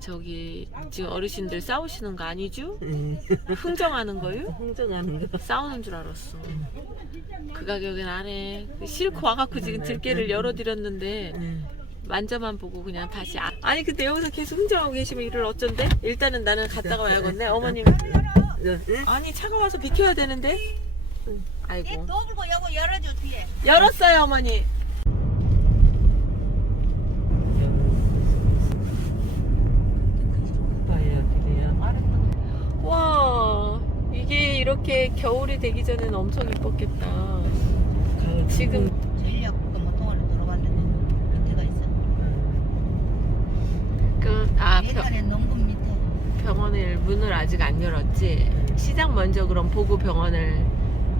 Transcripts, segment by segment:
저기 지금 어르신들 싸우시는 거 아니죠? 응. 흥정하는 거요? 흥정하는 거. 싸우는 줄 알았어. 그 가격엔 안 해. 싫고 와갖고 지금 들깨를 열어드렸는데 응. 만져만 보고 그냥 다시 아... 아니 근데 여기서 계속 흥정하고 계시면 일을 어쩐대? 일단은 나는 갔다가 와야겠네. 어머님 응? 아니 차가 와서 비켜야 되는데. 아이고 또 불고 여보 열어줘 뒤에. 열었어요 어머니. 봐요, 그래요. 와 이렇게 겨울이 되기 전에는 엄청 이뻤겠다. 가을 지금 전력 그 모통을 들어봤는데 밑에가 있어. 그아 옛날에 농분 밑에. 병원을 문을 아직 안 열었지. 시장 먼저 그럼 보고 병원을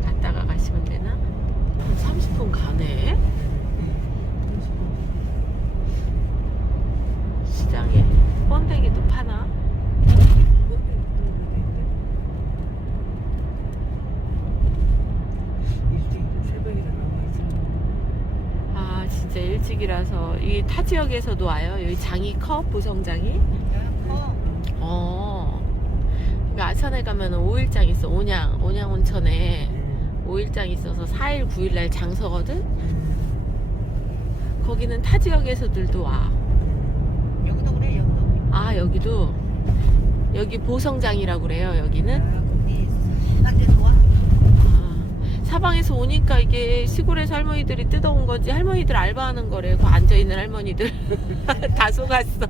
갔다가 가시면 되나? 한 30분 가네. 시장에 번데기도 파나? 일찍 새벽이라 나와 있어. 아 진짜 일찍이라서 이 타 지역에서도 와요. 여기 장이 커 보성장이. 커. 어. 그러니까 아산에 가면 5일장 있어. 온양 온양 온천에 5일장 있어서 4일 9일 날 장서거든. 거기는 타 지역에서들도 와. 여기도 그래 여기도. 아 여기도 여기 보성장이라고 그래요. 여기는. 아. 아, 사방에서 오니까 이게 시골에서 할머니들이 뜯어온 거지 할머니들 알바하는 거래 그 앉아있는 할머니들. 다 속았어.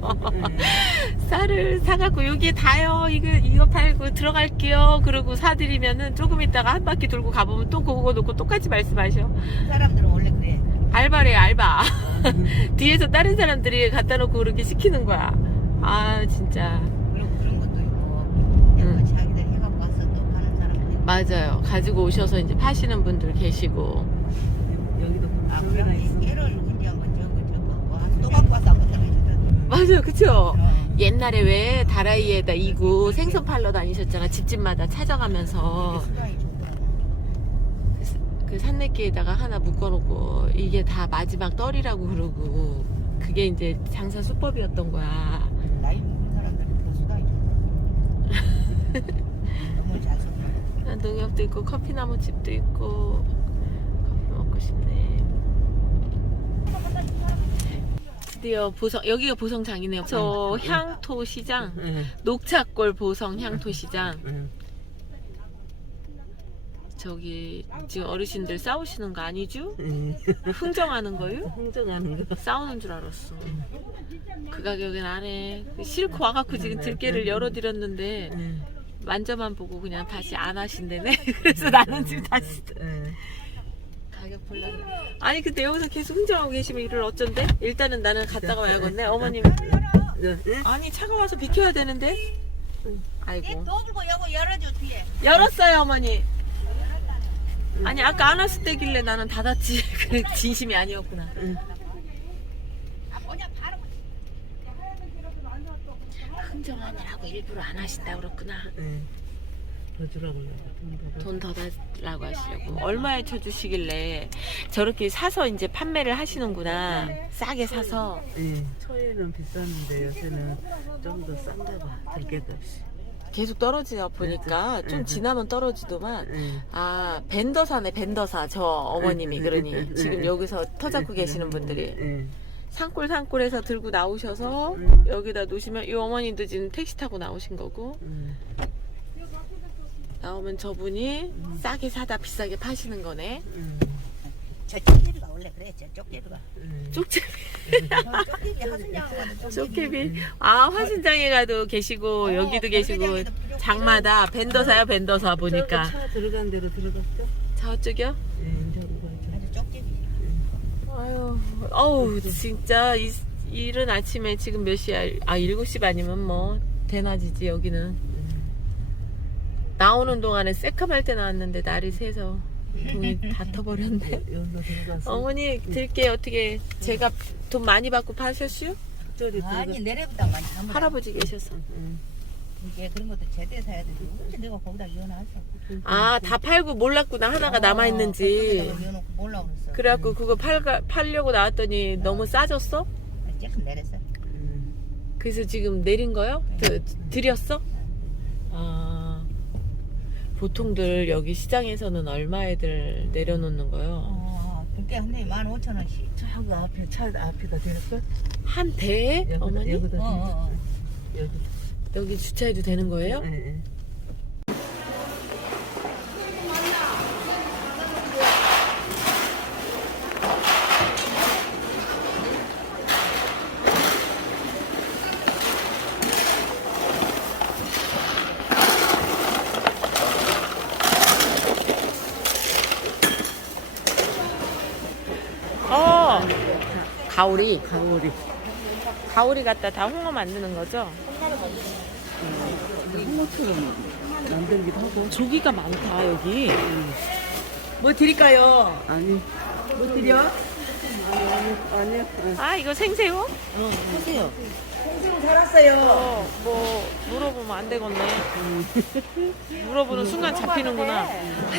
쌀을 사갖고 여기에 다요. 이거 이거 팔고 들어갈게요. 그러고 사드리면은 조금 있다가 한 바퀴 돌고 가보면 또 그거 놓고 똑같이 말씀하셔. 사람들은 원래 그래. 알바래 알바. 뒤에서 다른 사람들이 갖다 놓고 그렇게 시키는 거야. 아 진짜 그리고 그런 것도 있고. 응. 응. 자기들 해갖고 와서 또 파는 사람들. 있고. 맞아요 가지고 오셔서 이제 파시는 분들 계시고 여기도 아, 저거 또 갖고 와서 한번 해주든. 맞아요 그쵸 어. 옛날에 왜 다라이에다 이고 생선 팔러 다니셨잖아 집집마다 찾아가면서 좋더라. 그 산내기에다가 하나 묶어놓고 이게 다 마지막 떨이라고 그러고 그게 이제 장사 수법이었던 거야 나이 먹은 사람들은 그 좋더라. 너무 잘 농협도 있고 커피나무 집도 있고 커피 먹고 싶네 드디어 보성 여기가 보성장이네요 저 향토 시장 응. 녹차골 보성 향토 시장 응. 저기 지금 어르신들 싸우시는 거 아니죠? 응. 흥정하는 거요? 흥정하는 거. 싸우는 줄 알았어. 그 가격엔 안 해. 싫고 와갖고 지금 들깨를 열어드렸는데 응. 만져만 보고 그냥 다시 안 하신대네. 그래서 나는 지금 다시 응. 가격 보려고. 아니 근데 여기서 계속 흥정하고 계시면 일을 어쩐대? 일단은 나는 갔다가 와야겠네. 어머님. 응. 아니 차가 와서 비켜야 되는데. 아이고. 또 불고 여보 열어줘 뒤에. 열었어요 어머니. 아니 아까 안 왔을 때길래 나는 닫았지. 그 진심이 아니었구나. 응. 아 뭐냐 바로. 흥정하느라고 일부러 안 하신다 그렇구나. 응. 더 주라고 그러고. 돈더 달라고 하시려고 얼마에 쳐주시길래 저렇게 사서 이제 판매를 하시는구나 싸게 사서 예, 초에는 비쌌는데 요새는 좀 더 싼가 봐. 들깨도 없이. 계속 떨어지다 보니까 응, 좀 응. 지나면 떨어지더만 응. 아 벤더사네 벤더사 저 어머님이 응, 응, 그러니 응, 응, 지금 응. 여기서 터잡고 계시는 분들이 응. 산골 산골에서 들고 나오셔서 응. 여기다 놓으시면 이 어머님도 지금 택시 타고 나오신 거고 응. 나오면 저분이 싸게 사다 비싸게 파시는 거네 응. 저 쪽제비가 원래 그래. 저 쪽제비 하순장 가는 쪽개비 아 화순장에 가도 계시고 어, 여기도 계시고. 장마다 벤더사야 벤더사 보니까 차 들어간 대로 들어갔어? 저쪽이요? 예, 저기 가. 아주 쪽제비. 아유 어우 진짜 이, 이른 아침에 지금 몇 시야? 아 7시 반이면 뭐 대낮이지 여기는. 나오는 동안에 새카말 때 나왔는데 날이 새서 돈이 다 터버렸네. 어머니 들게 어떻게 제가 돈 많이 받고 파셨슈? 아니 내려부터 많이 담으라. 할아버지 계셔서. 응. 이게 그런 것도 제대로 사야 되지. 언제 내가 거기다 이어놨어. 아다 팔고 몰랐구나 하나가 남아있는지 거기다가 이어놓고 몰라 그랬어. 그래갖고 그거 팔, 팔려고 나왔더니 너무 싸졌어? 조금 내렸어. 응. 그래서 지금 내린 거요? 드, 드렸어? 아 보통들 여기 시장에서는 얼마에들 내려놓는 거요? 어, 그게 한 대에 만 오천 원씩. 저기 앞에 차 앞에다 대릴까? 한 대에 여기다 어머니 여기다 어, 어, 어. 여기. 여기 주차해도 되는 거예요? 예, 예. 어 가오리 가오리. 가오리 갖다 다 홍어 만드는 거죠? 홍어처럼 만들기도 하고. 조기가 많다 여기. 뭐 드릴까요? 아니. 뭐 드려? 아니요. 아 이거 생새우? 어, 하세요. 생수로 살았어요. 어, 뭐 물어보면 안 되겠네. 물어보는 순간 잡히는구나. 아,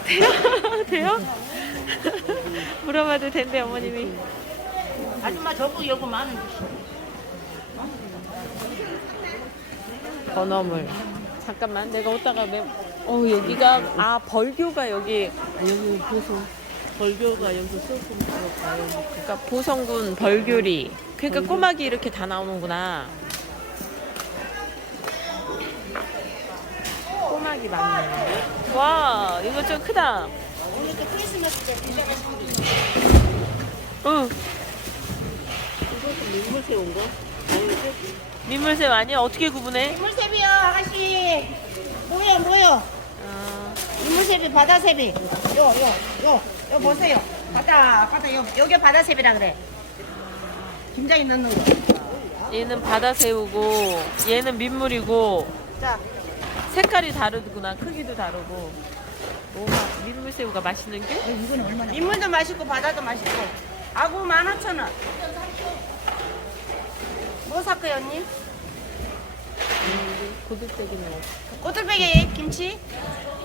돼요? 돼요? 물어봐도 된대 어머님이. 아줌마 저거 여기 많은 건어물. 잠깐만 내가 오다가 매... 어 여기가 아 벌교가 여기 여기 보소. 벌교가 여기서 조금 들어가요. 그러니까 보성군 벌교리. 그러니까 꼬막이 이렇게 다 나오는구나. 꼬막이 많네. 와 이거 좀 크다. 오늘 또 크리스마스 때 응. 이것도 민물새 온 거? 민물새 아니야? 어떻게 구분해? 민물새비요 아가씨. 뭐요 뭐요? 아, 민물새비 바다새비. 요요 요 요 보세요. 바다 바다 요 여기 바다새비라 그래. 김장에 넣는 거. 얘는 바다새우고 얘는 민물이고 자 색깔이 다르구나. 크기도 다르고. 뭐가 민물새우가 맛있는 게? 이거는 얼마나? 민물도 맛있고 바다도 맛있고. 아구 만 오천 원. 뭐살 거요 언니? 고들빼기는 없어. 꼬들빼기 김치?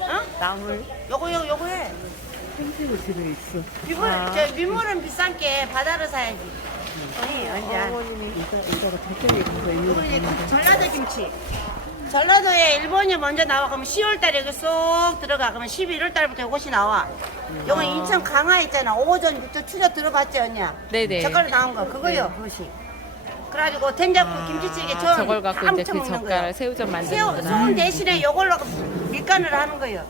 어? 나물. 요거 요거 요거 해. 생새우 집에 있어. 민물 아. 저 민물은 비싼 게 바다로 사야지. 언니 언제? 어머님이. 이따 이따가 이거 이제 전라도 김치. 전라도에 일본이 먼저 나와 그러면 10월 달에 이거 쏙 들어가 그러면 11월 달부터 이것이 나와. 요거 인천 강화 있잖아. 오전 육전 추려 들어봤지 언니야? 네네. 젓갈로 나온 거 그거요 그것이. 그래가지고 된장국 김치찌개 전 아, 저걸 갖고 이제 그 젓갈. 새우젓 새우 만드는구나. 소금 대신에 요걸로 밀간을 하는 거예요.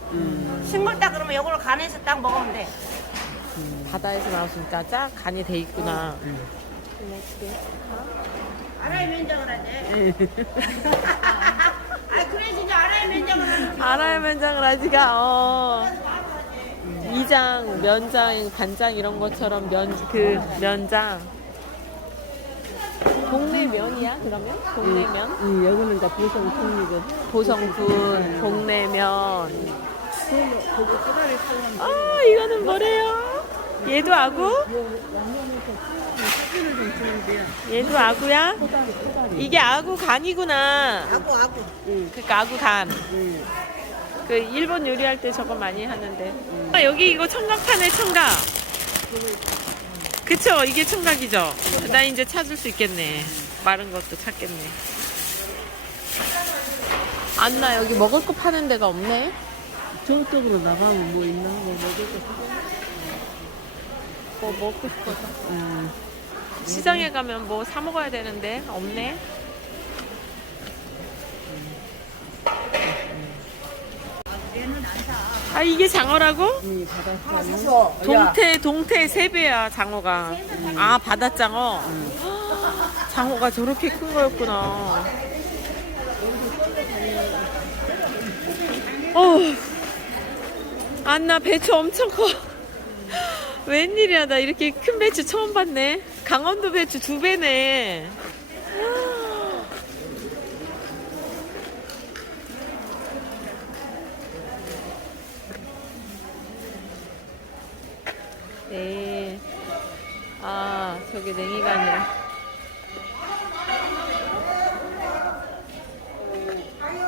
싱글 딱 그러면 요걸로 간해서 딱 먹으면 돼. 바다에서 나왔으니까 쫙 간이 돼 있구나. 알아야 면장을 하지. 아 그래 진짜 알아야 면장을 하는 알아야 면장을 하지가 어. 이장, 면장, 간장 이런 것처럼 면 그 면장. 동네 면이야 그러면? 동네 면? 응, 여기는 다 보성 통이거든. 보성군 동네면. 거기 꼬다리 살면 아 이거는 뭐래요? 얘도 아구? 사진을 좀 찍는데요. 얘도 아구야? 꼬다리 꼬다리. 이게 아구 간이구나. 아구 아구. 응, 그러니까 아구 간. 응. 그 일본 요리할 때 저거 많이 하는데. 아, 여기 이거 청각파네 청각. 그 쵸 이게 청각이죠. 나 이제 찾을 수 있겠네. 마른 것도 찾겠네. 안나 여기 먹을 거 파는 데가 없네. 저쪽으로 나가면 뭐 있나? 뭐 먹을 거 뭐 먹고 싶어서. 응. 시장에 가면 뭐 사 먹어야 되는데 없네. 아 이게 장어라고? 동태 동태 세 배야 장어가. 아 바다장어. 장어가 저렇게 큰 거였구나. 어. 안나 배추 엄청 커. 웬일이야 나 이렇게 큰 배추 처음 봤네. 강원도 배추 두 배네. 네. 아, 저게 냉이가 아니라.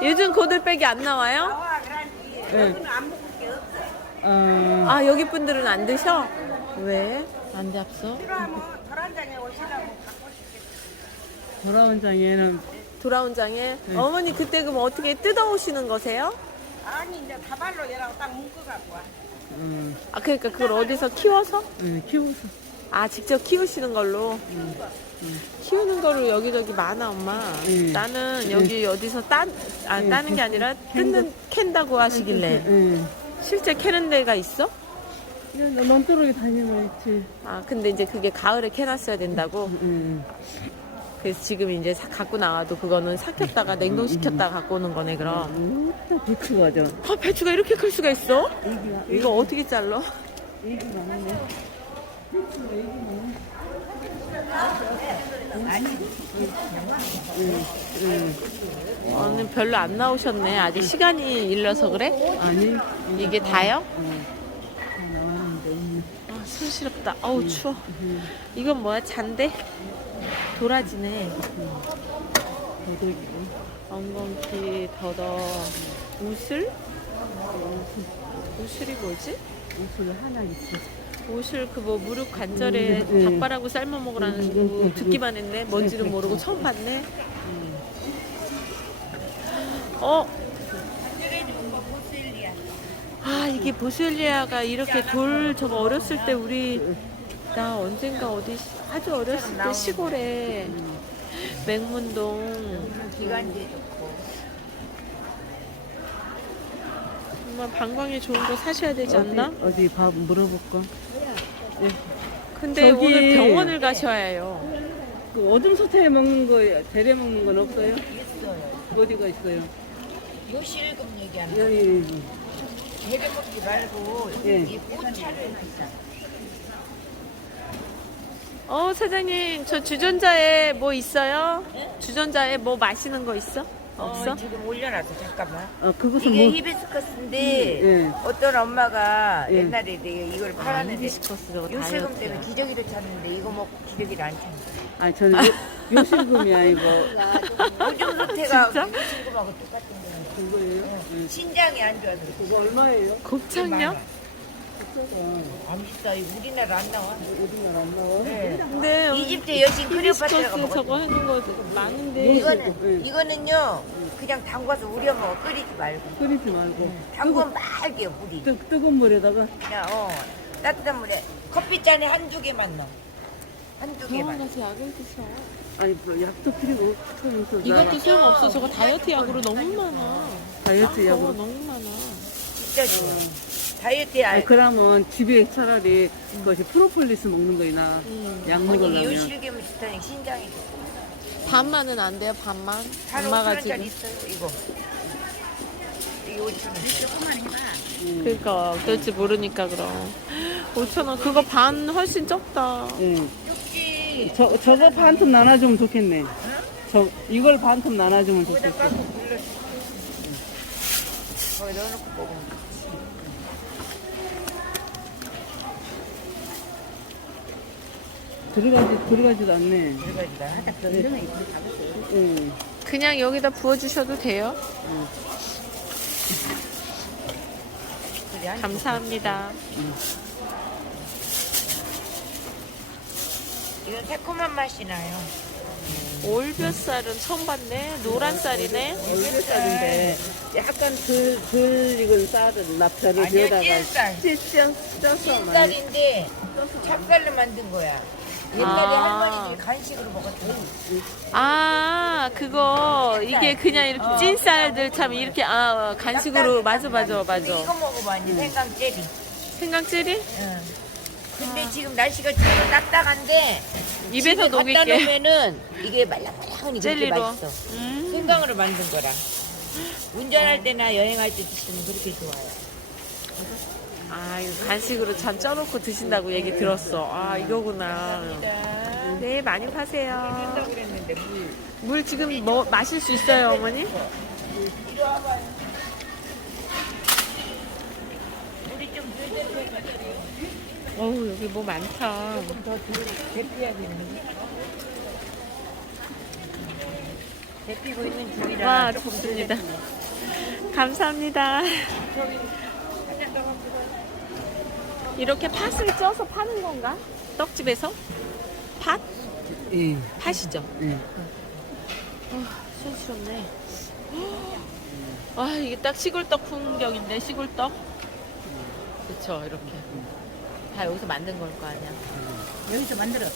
요즘 고들빼기 안 나와요? 나와 그란지. 응. 여기는 안 먹을 게 없어. 어, 아, 여기 분들은 안 드셔? 왜? 안 장에 오시라고 갖고 싶겠어. 돌아온 장에는 돌아온 장에 네. 어머니 그때 그럼 어떻게 뜯어오시는 거세요? 아니 이제 다발로 얘랑 딱 묶어 갖고 와. 음, 아 그러니까 그걸 어디서 키워서? 음, 키워서. 아 직접 키우시는 걸로 음, 키우는 거로 여기저기 많아 엄마 음. 나는 여기 어디서 딴, 아, 음, 따는 게 아니라 뜯는 캔다고 하시길래 음. 실제 캐는 데가 있어? 그냥 넘도록에 다니면 있지. 아 근데 이제 그게 가을에 캐놨어야 된다고 음, 그래서 지금 이제 사- 갖고 나와도 그거는 삭혔다가 냉동시켰다가 갖고 오는 거네 그럼 음, 딱 배추 가져. 아 배추가 이렇게 클 수가 있어? 애기가, 이거 어떻게 잘라? 애기 많네. 오늘 별로 안 나오셨네 아직 시간이 일러서 그래? 아니, 이게 다요? 다 나왔는데. 음. 아, 손 시렵다. 어우, 추워. 이건 뭐야? 잔데? 도라지네. 더덕이고. 엉겅퀴, 더덕, 우슬? 우슬이 뭐지? 옷을 하나 있어. 우슬 그 뭐 무릎 관절에 음, 네. 닭발하고 삶아 먹으라는 거 듣기만 했네. 뭔지는 모르고 처음 봤네. 어? 아 이게 보슬리아가 이렇게 돌 저거 어렸을 때 우리 나 언젠가 어디 시- 아주 어렸을 때 시골에 맹문동 기관지 좋고. 정말 방광에 좋은 거 사셔야 되지 않나? 어디, 밥 물어볼까? 근데 저기- 오늘 병원을 가셔야 해요. 그 어둠 소태 먹는 거, 재래 먹는 건 없어요? 있어요. 어디가 있어요? 요실금 얘기하는 여기, 여기. 배를 먹지 말고 예. 이 꽃차를 어 사장님 저 주전자에 뭐 있어요? 주전자에 뭐 마시는 거 있어? 없어? 어, 지금 올려놨어 잠깐만. 아, 그것은 이게 뭐, 히비스커스인데 예. 어떤 엄마가 예. 옛날에 내가 이걸 팔았는데 히비스커스 저거 요실금 다이어트야. 때문에 기저귀를 찾는데 이거 먹고 기저귀를 안 찾는 아니, 저는 요, 요실금이 아니고, 요즘 상태가 진짜? 요실금하고 똑같은 거예요. 그거예요? 응. 신장이 안 좋아서 그거 얼마예요? 곱창요? 이거 우리나라 안 나와 우리나라 안 나와? 네. 근데 이집트 여신 클레오파트라가 히비스커스 먹었어 저거 하는 거 많은데 이거는 응. 이거는요 그냥 담가서 우려 먹어 끓이지 말고 끓이지 말고. 담그면 빨개요 물이 뜨, 뜨거운 물에다가 그냥 어 따뜻한 물에 커피 잔에 한두 개만 넣어 한두 병원 개만 가서 약을 드셔. 아니 뭐 약도 필요 없으면서 이것도 소용없어. 저거 다이어트 약으로 너무 많아. 다이어트 저거 약으로 너무 많아. 진짜 좋아 다이어트에 아니 알 그러면 집에 차라리 그것이 프로폴리스 먹는 거이나 음. 약 언니 먹으려면 요실금을 좋다니 신장이 반만은 안 돼요. 반만. 한 엄마가 5천 원짜리 지금. 있어요 이거 이게 5천 원 조금만 해봐 음. 그러니까 어떨지 모르니까 그럼. 5천 원 그거 반 훨씬 적다. 예. 쪽지 저, 저거 반틈 나눠주면 좋겠네 저 이걸 반틈 나눠주면 거기다 좋겠어 까고 불러 거기 넣어놓고 먹으면 들어가지 들어가지도 않네 나 하다 그 잡았어요 응. 그냥 여기다 부어 주셔도 돼요. 한 감사합니다. 이건 새콤한 맛이 나요 올벼살은 처음 봤네. 노란 쌀이네. 얼굴살인데 약간 덜, 덜 익은 쌀은 납차를 아니야, 여기다가 찐쌀. 찢어 쪄서 많이 찐쌀인데 찹쌀로 만든 거야 옛날에 아. 할머니들이 간식으로 먹었던 아 그거 이게 그냥 이렇게 찐 쌀들 참 이렇게 아 간식으로 맞아 맞아 이거 맞아. 먹어봐 이제 생강젤리 생강찌리 응. 근데 지금 날씨가 좀 딱딱한데 입에서 갖다 녹일게. 놓으면은 이게 말랑말랑하니 젤리로. 맛있어 음. 생강으로 만든 거라 운전할 때나 여행할 때 드시면 그렇게 좋아요 아 이거 간식으로 참 쪄놓고 드신다고 얘기 들었어. 아 이거구나. 네 많이 파세요. 물물 지금 뭐 마실 수 있어요 어머니? 어우 여기 뭐 많다. 더 데피야겠는데 데피고 있는 중이라 와 좋습니다. 감사합니다. 이렇게 팥을 쪄서 파는 건가? 떡집에서? 팥? 예. 팥이죠. 예. 손실없네. 아 이게 딱 시골떡 풍경인데 시골떡. 그쵸 이렇게. 다 여기서 만든 걸 거 아니야. 여기서 만들어.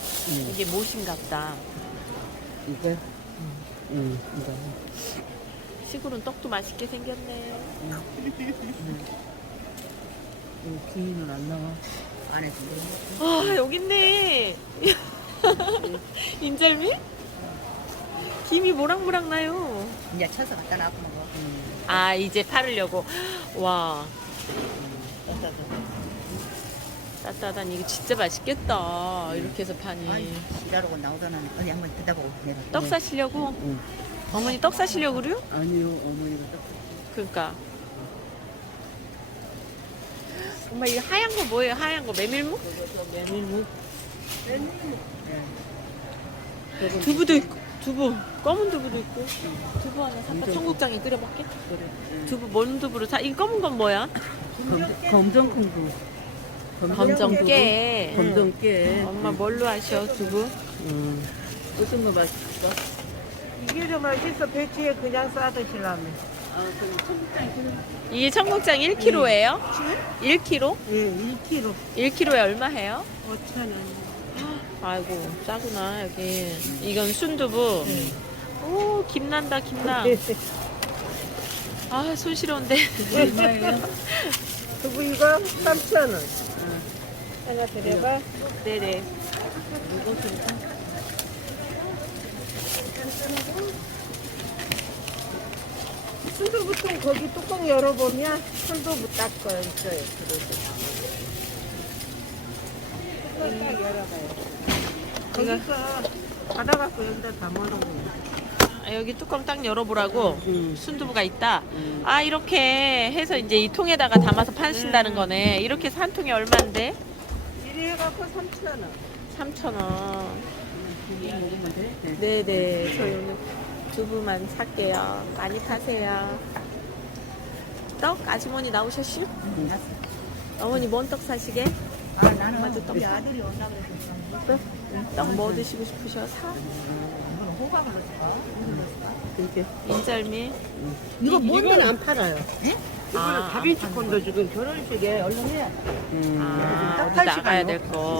이게 못인가 보다. 이거? 응, 이거. 시골은 떡도 맛있게 생겼네. 이거 기인은 안 나와. 안에서. 아 여기 있네. 인절미? 김이 모락모락 나요. 이제 쳐서 갖다 놔고 먹어. 아 이제 팔으려고. 와 따뜻하니 이거 진짜 맛있겠다. 이렇게 해서 파니. 지라로고 나오잖아. 어디 한번 듣다보고 내가. 떡 사시려고? 응. 어머니 떡 사시려고 그래요? 아니요, 어머니가 딱. 그러니까. 엄마 이거 하얀 거 뭐예요? 하얀 거 메밀묵? 메밀묵? 두부도 있고 두부 검은 두부도 있고 두부 하나 사까 엄청 청국장에 끓여 먹게 그래. 두부 뭔 두부로 사? 이 검은 건 뭐야? 검정, 검정콩두. 검정깨 검정깨. 엄마 뭘로 하셔 두부? 응. 어떤 거 맛있어? 이게 더 맛있어. 배추에 그냥 싸 드시려면. 이게 청국장 1kg예요? 1kg? 예, 1kg 1kg에 얼마 해요? 5천 원. 아이고 싸구나 여기 이건 순두부 오 김난다 김나 아 손시러운데 얼마예요? 두부 이거 3천 원. 하나 드려봐. 네네 순두부통 거기 뚜껑 열어보면 못 닦아요. 있어요. 뚜껑 딱 열어봐요. 거기서 받아갖고 여기다 담아놓고. 아, 여기 뚜껑 딱 열어보라고 응. 순두부가 있다 응. 아 이렇게 해서 이제 이 통에다가 담아서 파신다는 거네 이렇게 해서 한 통에 얼마인데? 이리 해갖고 3천 원. 3,000원 두개 먹으면 돼? 네. 네네 저희 오늘 두부만 살게요 많이 파세요 떡 아주머니 나오셨슈? 어머니 뭔 떡 사시게? 아, 나는 맞아, 떡 우리. 아들이 온다 그래서. 떡뭐 드시고 싶으셔? 사? 이거는 호박을 넣을까? 이렇게. 인절미 이거 뭔 데는 안 팔아요. 아, 다빈치콘도 지금 결혼식에 얼른 해. 음. 아 어디 떡 나가야 팔시가요? 될 거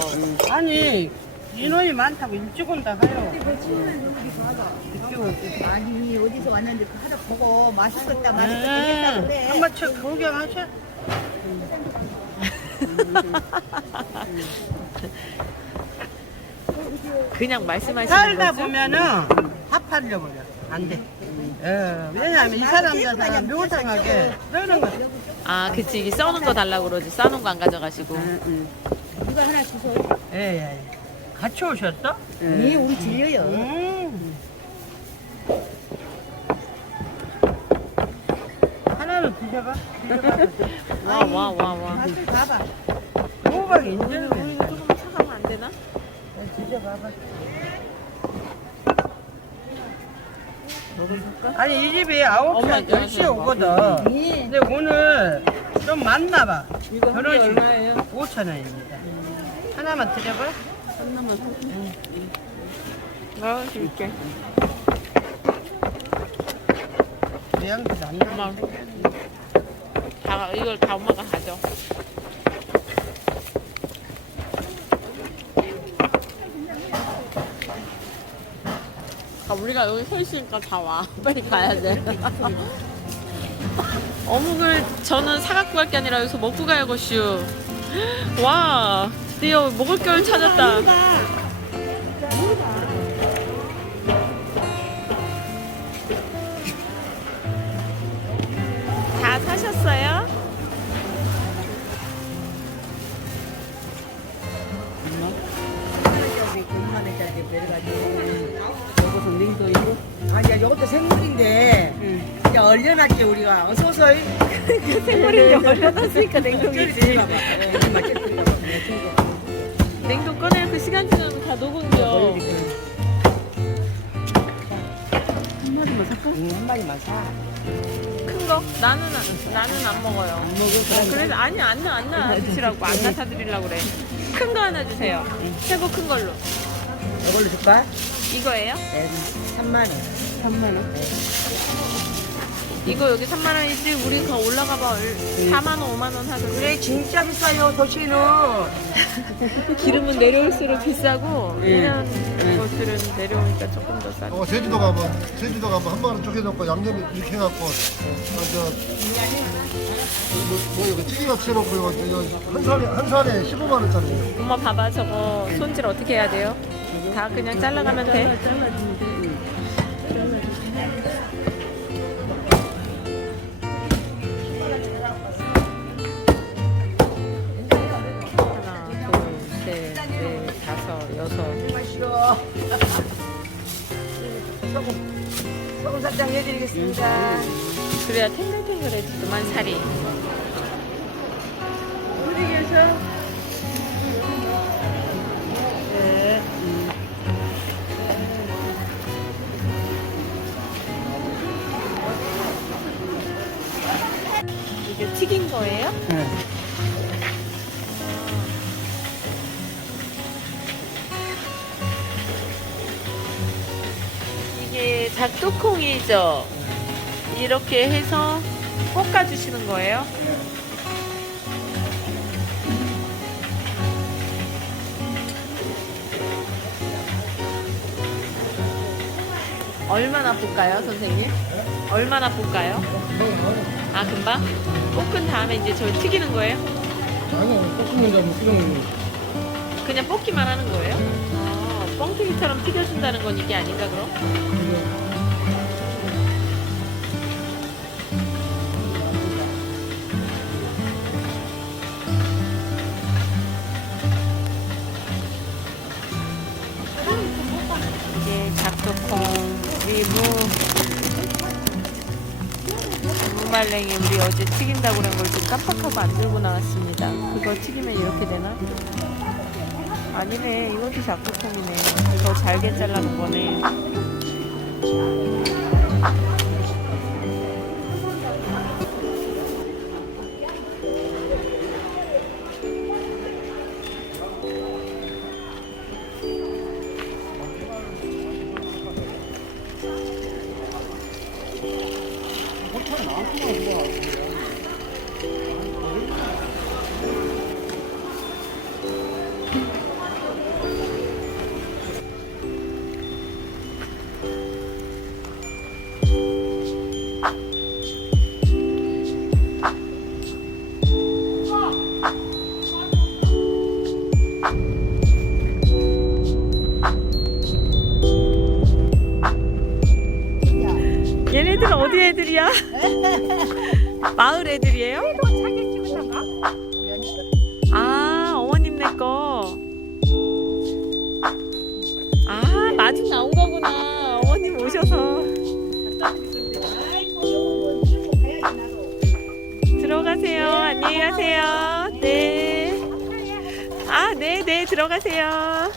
아니 인원이 많다고 일찍 온다 가요. 아니, 어디서 왔는데 그 하루 보고 맛있겠다 네. 했다 그래. 한번 쳐 구경하셔. 그냥 말씀하시는 살다 거죠? 보면은 합하려 버려. 안 돼. 예, 왜냐하면 이 사람들은 묘상하게 그러는 거야. 아 그치 이게 써는 거 달라고 그러지 싸놓은 거 안 가져가시고 응, 응. 이거 하나 주소. 예, 예. 같이 오셨어? 예, 우리 질려요. 음. 하나는 드셔봐. 드셔봐. 와 와 와 와 맛을 봐봐. 호박이 우리 인정해. 우리 조금 차가면 안 되나? 드셔봐봐. 아니 이 집이 아홉 시 엄마 10시에 뭐. 오거든. 예. 근데 오늘 좀 많나 봐. 이거 한 결혼식 개 얼마예요? 5천 원입니다. 하나만 드려봐. 아 줄게 내양도 안 나. 다 이걸 다 엄마가 가져 아, 우리가 여기 서 있으니까 다 와. 빨리 가야 돼. 어묵을 저는 사갖고 갈 게 아니라 여기서 먹고 가야겠슈. 와, 드디어 먹을 걸 찾았다. 다 사셨어요? 저기 9만 원짜리 내려가지고. 요것도 냉동이고. 아니야, 이것도 생물인데. 응. 이제 얼려놨지, 우리가. 어서 오서. 생물인데 얼려놨으니까 냉동이지. 냉동 꺼내놓고 시간 지나면 다 녹은겨. 한 마리만 살까? 한 마리만 사. 큰 거? 나는 안, 나는 안 먹어요. 안 먹어. 그래서 아니 안나 안나 드시라고 안나 사드리려고 그래. 큰 거 하나 주세요. 최고 큰 걸로. 이걸로 줄까? 이거예요? 네, 3만 원. 3만 원. 이거 여기 3만 원이지 우리 더 올라가 봐. 4만 원, 5만 원 하던데. 그래 진짜 비싸요 도시는. 기름은 내려올수록 비싸고 예. 이런 예. 것들은 내려오니까 조금 더 싸. 어, 제주도 가면 제주도 가면 한 마리 쪼개놓고 양념 이렇게 해갖고 어, 저 뭐, 뭐 이거 찌개같이 해놓고 이거 이거 한 살에 한 살에 15만 원짜리. 엄마 봐봐 저거 손질 어떻게 해야 돼요? 다 그냥 잘라가면 돼. 탱글탱글해지더만 살이. 어디 계셔? 네. 이게 튀긴 거예요? 네. 이게 작두콩이죠. 이렇게 해서 볶아주시는 거예요? 얼마나 볶아요, 선생님? 얼마나 볶아요? 아, 금방? 볶은 다음에 이제 저 튀기는 거예요? 아니요, 볶으면 좀 그런 그냥 볶기만 하는 거예요? 아, 뻥튀기처럼 튀겨준다는 건 이게 아닌가, 그럼? 작두콩, 우리 무, 무말랭이 우리 어제 튀긴다고 그런 걸 지금 깜빡하고 안 들고 나왔습니다. 그거 튀기면 이렇게 되나? 아니네, 이것도 작두콩이네. 더 잘게 잘라놓은 거네. 얘네들은 어디 애들이야? 마을 애들이에요? 안녕히 가세요. 네. 아, 네, 네, 들어가세요.